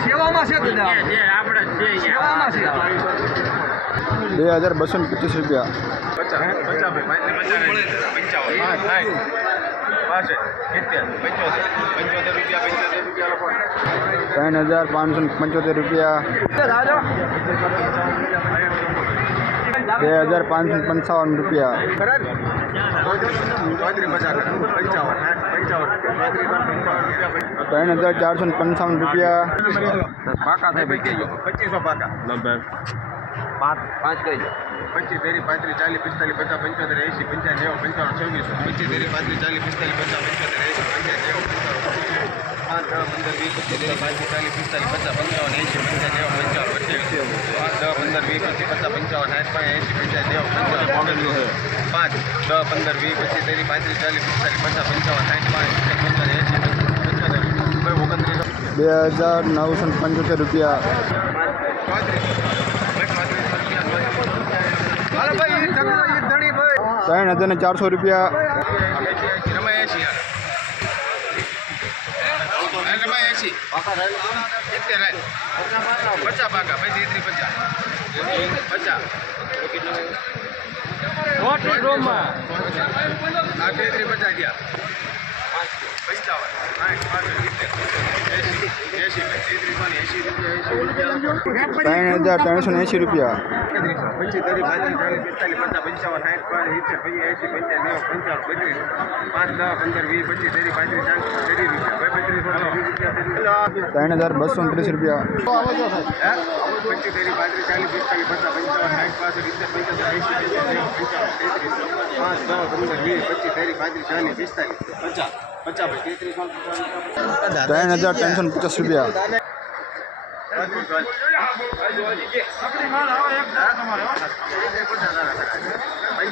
સેવામાં છે દાદા સેવામાં છે બે હજાર બસો ને પચીસ રૂપિયા ત્રણ હજાર પાંચસો ને પંચોતેર રૂપિયા બે હજાર પાંચસો ને પંચાવન રૂપિયા ત્રણ હજાર ચારસો ને પંચાવન રૂપિયા પાકા થાય ભાઈ કહેજો પચીસો પાકા પાંચ પાંચ કહેજો પચીસ તેરી પાંત્રીસ ચાલીસ પિસ્તાલીસ પચાસ પંચોતેર એંસી પંચાવન નેવું પંચાવન છવ્વીસો પચીસ તેરી પાંત્રીસ ચાલીસ પિસ્તાલીસ પચાસ પંચોતેર એંસી પંચાવન નેવું પંચાવન પાંચ દસ પંદર વીસ પચીસ તેરી પાંત્રીસ ચાલીસ પિસ્તાલીસ પચાસ પંચાવન એંસી પંદર વીસ પચીસ પચાસ પંચાવન સાઠ પાંચ એંસી પંચાવન નેવું પંચાવન પાંચ દસ પંદર વીસ પચીસ તેરી પાંત્રીસ ચાલીસ પિસ્તાલીસ પચાસ પંચાવન સાઠ પાંચ પંચાવન એંસી ઓગણત્રીસ બે હજાર નવસો પંચોતેર રૂપિયા ત્રણ હજાર ને ચારસો રૂપિયા પચાસ પાકા પછી ત્રીસ પચાસ પચાસ આ તેત્રીસ પચાસ ગયા પંચાવન સાઠ પાસઠ સિત્તેર એંસી એંસી તેત્રીસ એંસી રૂપિયા એંસી રૂપિયા ત્રણ હજાર ત્રણસો ને એંસી રૂપિયા પચીસ ત્રીસ પાંત્રીસ ચાલીસ પિસ્તાલીસ પચાસ પંચાવન સાઠ પાંચ સિત્તેર પછી એંસી પંચાવન નેવું પંચાવન બત્રીસ પાંચ દસ પંદર વીસ પચીસ ત્રીસ પાંત્રીસ ચાલીસ ત્રીસ રૂપિયા ભાઈ બત્રીસ રૂપિયા ત્રણ હજાર બસો ત્રીસ રૂપિયા ત્રણ પચીસ ત્રણસો પચાસ રૂપિયા સાઠ પાસઠ સિત્તેર પંચોતેર એંસી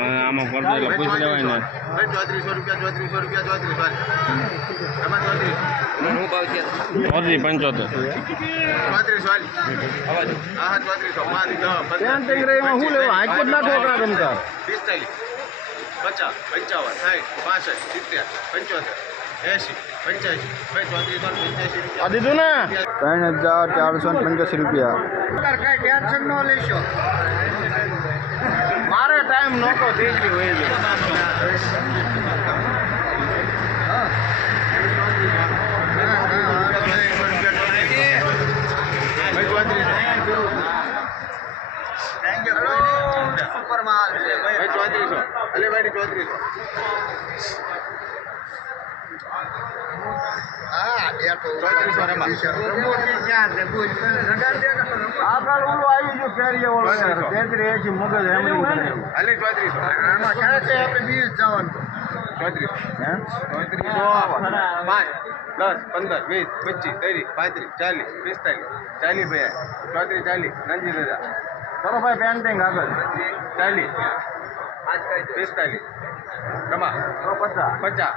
આમાં કરતો એટલે પૂછી લેવાય ને ચોત્રીસો રૂપિયા ચોત્રીસો રૂપિયા ચોત્રીસ. હું ભાવ છે? ચોત્રીસ પંચોતેર. ચોત્રીસ હા ચોત્રીસો. પાંચ શું લેવા? હાઈકોર્ટ ના ઠોકરા રમતા. પિસ્તાલીસ. પચાસ પંચાવન. સાઠ પાસઠ સિત્તેર પંચોતેર. એંસી દીધું ને? ત્રણ હજાર ચારસો ને પંચ્યાસી રૂપિયા. કઈ ટેન્શન ન લેશો. મારે ટાઈમ નહોતો થઈ ગયો એ સુપર માલ છે ભાઈ ચોત્રીસો. અલે ભાઈ ચોત્રીસો. દસ પંદર વીસ પચીસ ત્રીસ પાંત્રીસ ચાલીસ પિસ્તાલીસ ચાલીસ ભાઈ. ચોત્રીસ ચાલીસ નંજી દાદા. કરો ભાઈ પેન્ટિંગ આગળ. ચાલીસ પિસ્તાલીસ રમા પચાસ. પચાસ.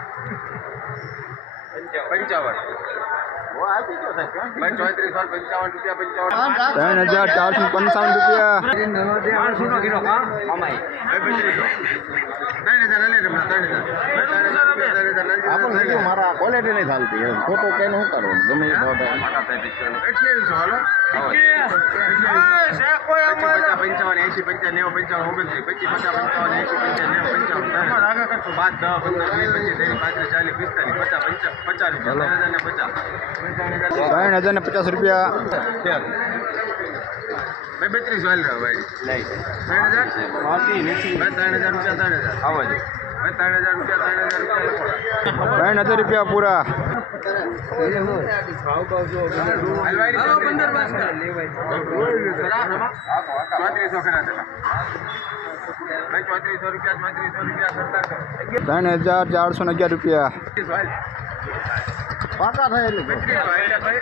પંચાવન ઓ આપી દો સાહેબ ભાઈ ચોત્રીસ વાર પંચાવન રૂપિયા પંચાવન ત્રણ હજાર ચારસો ને પંચાવન રૂપિયા માણસોનો કિલો કામ અમાય ભાઈ પચીસો ત્રણ હજાર અલે રમણા ત્રણ હજાર ભાઈ ત્રણ હજાર રૂપિયા ત્રણ હજાર નંજી આપણને દાદા શું મારા ક્વોલિટી નહીં ચાલતી એમ ખોટો કઈ શું કરવું ગમે પંચાવન એસી પંચાવન નેવું પંચાવન ઓગણત્રીસ પચીસ પચાસ પંચાવન એસી પંચાવન નેવું પંચાવન. પાંચ દસ પંદર વીસ પચીસ ત્રીસ પાંત્રીસ ચાલીસ પિસ્તાલીસ પચાસ પંચાવન પચાસ રૂપિયા ત્રણ હજાર ને પચાસ. ત્રણ હજાર ને પચાસ રૂપિયા. ભાઈ બત્રીસ વાલ રહ્યો ભાઈ. ત્રણ હજાર? ત્રણ હજાર રૂપિયા ત્રણ હજાર. આવો ત્રણ હજાર રૂપિયા ત્રણ હજાર રૂપિયા. ત્રણ હજાર રૂપિયા પૂરા. ત્રણ હજાર ચારસો ને અગિયાર રૂપિયા બત્રીસ વાલ પાકા થાય એટલે બત્રીસ વાલ ભાઈ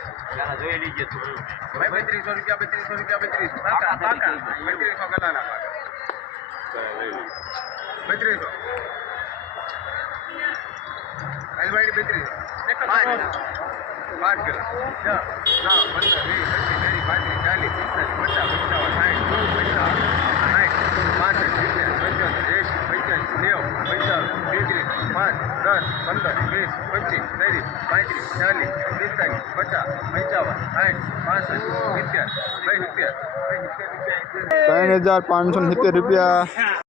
ભાઈ બત્રીસો રૂપિયા બત્રીસો રૂપિયા બત્રીસો પાકા પાકા બત્રીસો કલાના પાકા બત્રીસો હલવાડી બત્રીસો પાંચ પાંચ કલા છ નવ પંદર વીસ પચીસ ત્રીસ પાંત્રીસ ચાલીસ પિસ્તાલીસ પચાસ પંચાવન સાઠ પંચાવન સાઠ પાંસઠ સિત્તેર પંચોતેર એંશી પંચ્યાસી નેવું પંચાવન તેત્રીસ પાંચ દસ પંદર વીસ પચીસ ત્રીસ પાંત્રીસ ચાલીસ પિસ્તાલીસ પચાસ પંચાવન સાઠ પાસઠ સિત્તેર ભાઈ સિત્તેર ભાઈ સિત્તેર રૂપિયા ત્રણ હજાર પાંચસો ને સિત્તેર રૂપિયા